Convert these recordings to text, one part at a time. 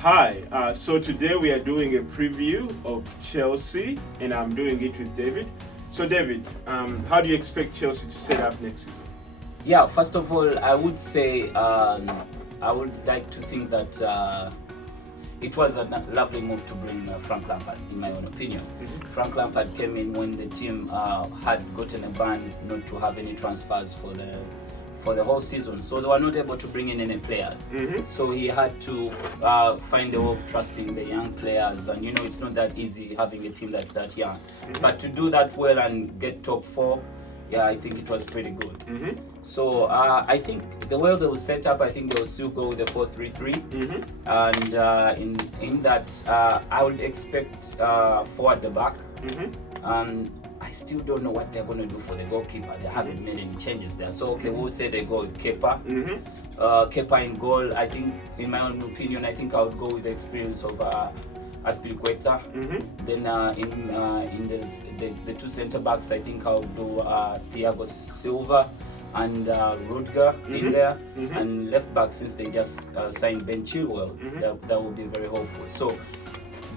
Hi, so today we are doing a preview of Chelsea, and I'm doing it with David. So David, how do you expect Chelsea to set up next season? Yeah, first of all, I would say I would like to think that it was a lovely move to bring Frank Lampard, in my own opinion. Mm-hmm. Frank Lampard came in when the team had gotten a ban not to have any transfers for the whole season, so they were not able to bring in any players. Mm-hmm. So he had to find a way of trusting the young players, and it's not that easy having a team that's that young. Mm-hmm. But to do that well and get top four, yeah, I think it was pretty good. Mm-hmm. So I think the way they will set up, I think they will still go with the 4-3-3. Mm-hmm. And in that, I would expect four at the back. Mm-hmm. I still don't know what they're going to do for the goalkeeper. They haven't made any changes there. So, okay, we'll say they go with Kepa. Mm-hmm. Kepa in goal, I think, in my own opinion, I think I would go with the experience of Aspilicueta. Mm-hmm. Then in the two centre backs, I think I would do Thiago Silva and Rudiger in there. Mm-hmm. And left back, since they just signed Ben Chilwell, Mm-hmm. that would be very hopeful. So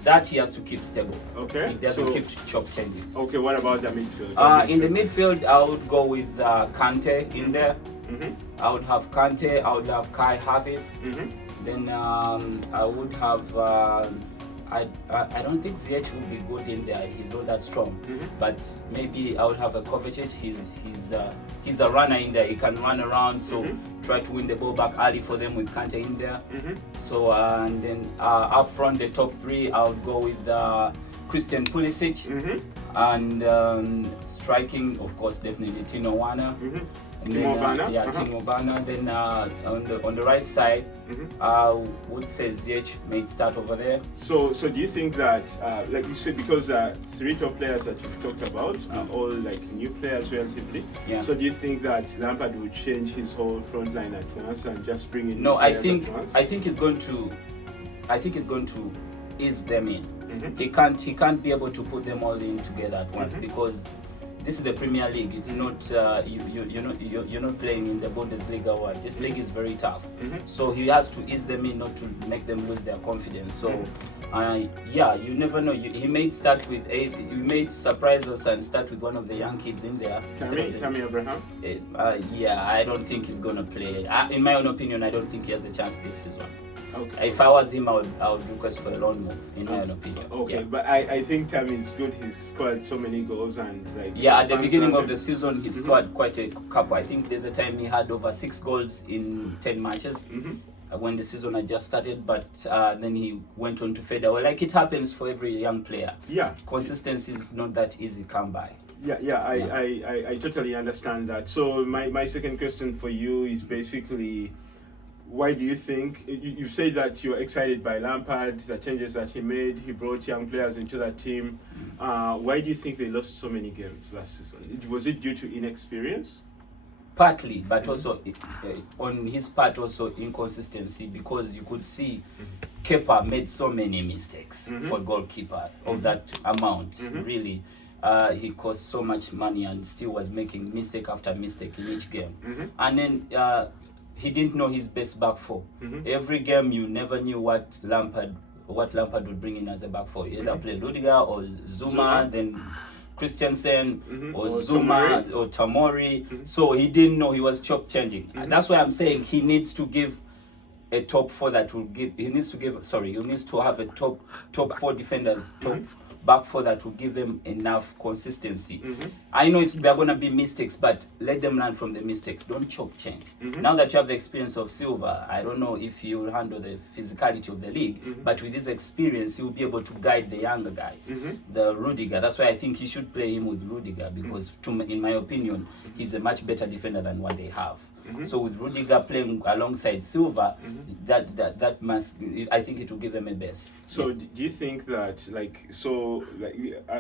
that he has to keep stable. Okay. He doesn't keep chop changing. Okay, what about the midfield? In the midfield, I would go with Kante in there. Mm-hmm. I would have Kante. I would have Kai Havertz. Mm-hmm. Then I would have. I don't think Ziyech will be good in there. He's not that strong. Mm-hmm. But maybe I would have a Kovacic. He's a runner in there. He can run around. So try to win the ball back early for them with Kante in there. Mm-hmm. So and then up front, the top three, I would go with Christian Pulisic. Mm-hmm. And striking, of course, definitely Timo Werner. Mm-hmm. And Timo Werner? Yeah, Timo Werner. Then on the right side, I would say Ziyech may start over there. So do you think that, like you said, because three top players that you've talked about are all like new players relatively? Yeah. So do you think that Lampard will change his whole front line at once and just bring in? No, new I players at once? think he's going to ease them in. Mm-hmm. He can't be able to put them all in together at once because this is the Premier League. It's not you're not playing in the Bundesliga one. This league is very tough. So he has to ease them in, not to make them lose their confidence. So you never know. He may start with he may surprise us and start with one of the young kids in there. Tammy Abraham? I don't think he's gonna play. In my own opinion, I don't think he has a chance this season. Okay. If I was him, I would request for a loan move, in my own opinion. Okay, yeah. But I think Tammy is good. He's scored so many goals and like. Yeah, at the beginning of the season, he scored quite a couple. I think there's a time he had over 6 goals in 10 matches when the season had just started. But then he went on to fade away. Like it happens for every young player. Yeah. Consistency is not that easy to come by. I totally understand that. So my second question for you is basically, why do you think, you say that you're excited by Lampard, the changes that he made, he brought young players into that team. Why do you think they lost so many games last season? Was it due to inexperience? Partly, but also on his part also inconsistency, because you could see Kepa made so many mistakes for goalkeeper of that amount. Really, he cost so much money and still was making mistake after mistake in each game. And then he didn't know his best back four. Every game you never knew what Lampard would bring in as a back four. Either play Rudiger or Zuma. Then Christensen or Zuma or Tamori. So he didn't know, he was chop changing. And that's why I'm saying he needs to give a top four that will give. He needs to have a top four defenders, top back four that will give them enough consistency. I know there are going to be mistakes, but let them learn from the mistakes. Don't chop change. Now that you have the experience of Silva, I don't know if he will handle the physicality of the league, but with his experience, he will be able to guide the younger guys. The Rudiger, that's why I think he should play him with Rudiger, because in my opinion, he's a much better defender than what they have. So with Rudiger playing alongside Silva, that must, I think it will give them a base. So do you think that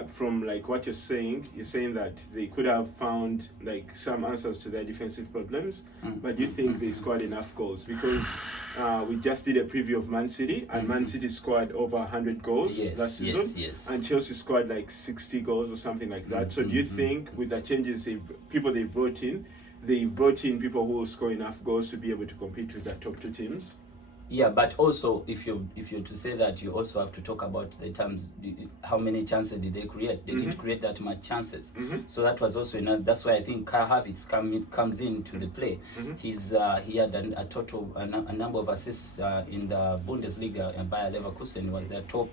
from like what you're saying that they could have found like some answers to their defensive problems, but do you think they scored enough goals? Because we just did a preview of Man City, and Man City scored over 100 goals last season, and Chelsea scored like 60 goals or something like that. So do you think with the changes they brought in people who will score enough goals to be able to compete with the top two teams? Yeah, but also if you're to say that, you also have to talk about the terms. How many chances did they create? They didn't create that much chances. So that was also another. That's why I think Kai Havertz comes into the play. He had a total a number of assists in the Bundesliga, and Bayer Leverkusen was their top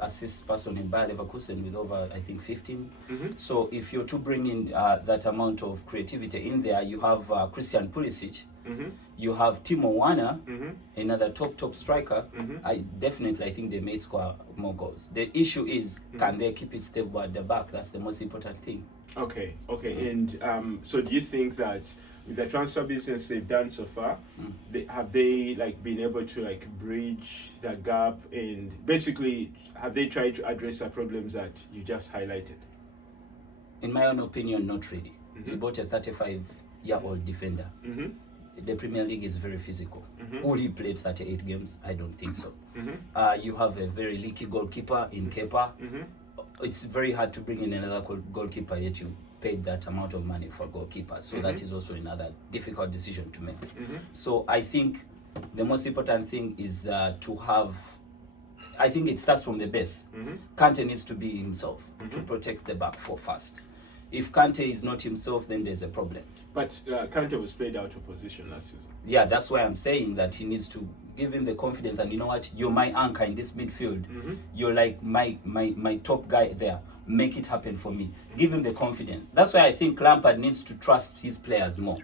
assist person in Bayer Leverkusen with over, I think, 15. So if you're to bring in that amount of creativity in there, you have Christian Pulisic. You have Timo Werner, another top striker. I think they may score more goals. The issue is, can they keep it stable at the back? That's the most important thing. Okay. And so do you think that with the transfer business they've done so far, have they been able to bridge the gap, and basically have they tried to address the problems that you just highlighted? In my own opinion, not really. They bought a 35-year-old defender. The Premier League is very physical. Will he played 38 games? I don't think so. You have a very leaky goalkeeper in Kepa. It's very hard to bring in another goalkeeper, yet you paid that amount of money for a goalkeeper. So that is also another difficult decision to make. So I think the most important thing is to have, I think it starts from the base. Kante needs to be himself to protect the back four first. If Kante is not himself, then there's a problem. But Kante was played out of position last season. Yeah, that's why I'm saying that he needs to give him the confidence. And you know what? You're my anchor in this midfield. You're like my top guy there. Make it happen for me. Give him the confidence. That's why I think Lampard needs to trust his players more.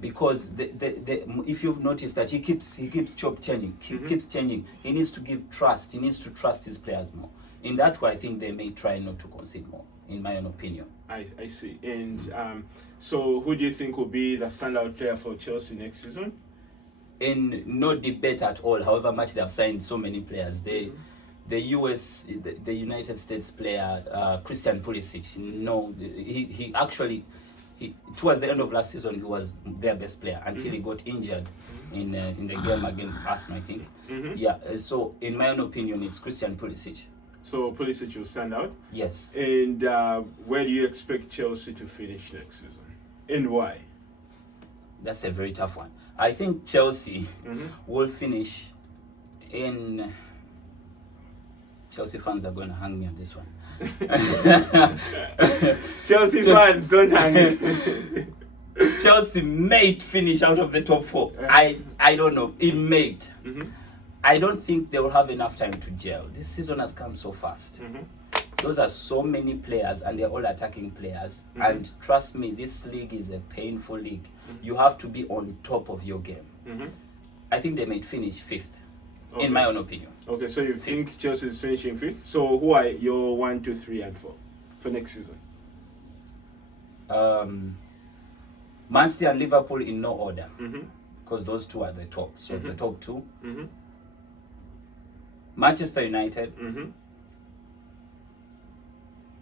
Because if you've noticed that he keeps changing. He keeps changing. He needs to give trust. He needs to trust his players more. In that way, I think they may try not to concede more, in my own opinion. I see. And so who do you think will be the standout player for Chelsea next season? In no debate at all, however much they have signed so many players. The United States player, Christian Pulisic, he actually, towards the end of last season, he was their best player until he got injured in the game against Arsenal, I think. Yeah, so in my own opinion, it's Christian Pulisic. So Pulisic will stand out? Yes. And where do you expect Chelsea to finish next season? And why? That's a very tough one. I think Chelsea will finish in... Chelsea fans are going to hang me on this one. Chelsea fans, don't hang me. Chelsea may finish out of the top four. I don't know. It may. I don't think they will have enough time to gel. This season has come so fast. Those are so many players, and they're all attacking players. And trust me, this league is a painful league. You have to be on top of your game. I think they may finish fifth, in my own opinion. Okay, so you think Chelsea is finishing fifth? So who are your 1, 2, 3, and 4 for next season? Man City and Liverpool in no order, because those two are the top. So the top two. Manchester United,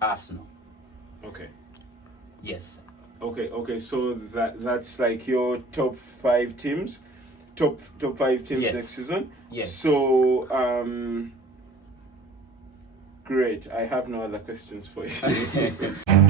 Arsenal. Okay. Yes. Okay. So that's like your top 5 teams, top 5 teams next season. Yes. So great. I have no other questions for you.